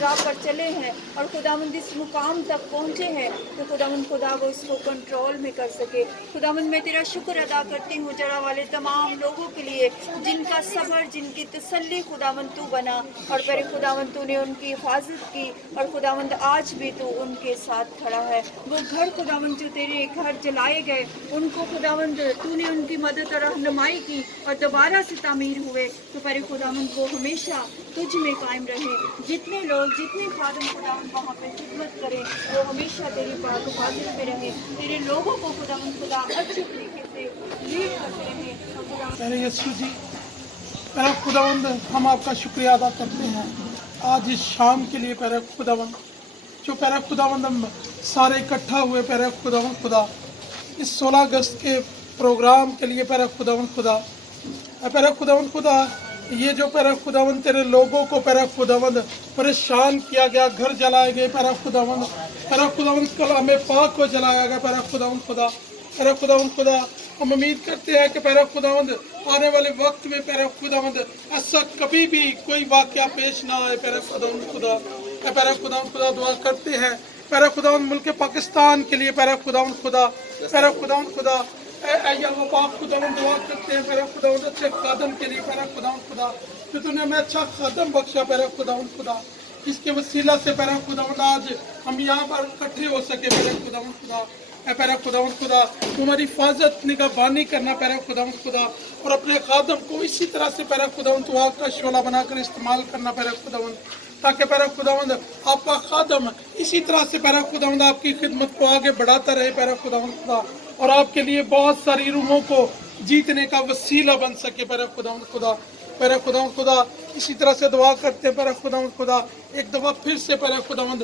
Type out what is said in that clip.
راہ پر چلے ہیں اور خداوند اس مقام تک پہنچے ہیں تو خداوند خدا وہ اس کو کنٹرول میں کر سکے۔ خداوند میں تیرا شکر ادا کرتی ہوں جڑا والے تمام لوگوں کے لیے جن کا صبر، جن کی تسلی خداوند تو بنا، اور پہلے خداوند تو نے ان کی حفاظت کی، اور خداوند آج بھی تو ان کے ساتھ کھڑا ہے۔ وہ گھر خداوند جو تیرے گھر جلائے گئے ان کو خداوند تو نے ان کی مدد اور رہنمائی کی اور دوبارہ سے تعمیر ہوئے، تو پہلے خداوند وہ ہمیشہ تجھ میں قائم رہے۔ جتنے لوگ، جتنے خادم خداوند وہاں پہ خدمت کریں وہ ہمیشہ تیری پاک حفاظت میں رہیں، تیرے لوگوں کو خداوند خدا اچھے طریقے سے لیڈ کرتے رہیں۔ اور خداوند پیارے یسوع جی، پیارے خداوند ہم آپ کا شکریہ ادا کرتے ہیں آج اس شام کے لیے پیارے خداوند، جو پیارے خداوند ہم سارے اکٹھا ہوئے پیارے خداوند خدا اس 16 اگست کے پروگرام کے لیے پیارے خداوند خدا۔ پیارے خداوند خدا، یہ جو پیارے خداوند تیرے لوگوں کو پیارے خداوند پریشان کیا گیا، گھر جلائے گئے پیارے خداوند کلام پاک کو جلایا گیا پیارے خداوند خدا۔ پیارے خداوند خدا، ہم امید کرتے ہیں کہ پیارے خداوند آنے والے وقت میں پیارے خداوند ایسا کبھی بھی کوئی واقعہ پیش نہ آئے پیارے خداوند خدا۔ پیارے خداوند خدا دعا کرتے ہیں پیارے خداوند ملک پاکستان کے لیے پیارے خداوند خدا۔ پیارے خداوند خدا، اے اللہ پاک خداوند دعا کرتے ہیں پیارے خداوند اچھے خادم کے لیے پیارے خداوند خدا، جو تو نے ہمیں اچھا خادم بخشا پیارے خداوند خدا، جس کے وسیلہ سے پیارے خداوند آج ہم یہاں پر اکٹھے ہو سکے پیارے خداوند خدا۔ اے پیارے خداوند خدا، تمہاری حفاظت نگہبانی کرنا پیارے خداوند خدا، اور اپنے خادم کو اسی طرح سے پیارے خداوند تو آگ کا شعلہ بنا کر استعمال کرنا پیارے خداوند، تاکہ پیارے خداوند آپ کا خادم اسی طرح سے پیارے خداوند آپ کی خدمت کو آگے بڑھاتا رہے پیارے خداوند خدا، اور آپ کے لیے بہت ساری روحوں کو جیتنے کا وسیلہ بن سکے پیارے خداوند خدا۔ پیارے خداوند خدا، اسی طرح سے دعا کرتے ہیں پیارے خداوند خدا، ایک دفعہ پھر سے پیارے خداوند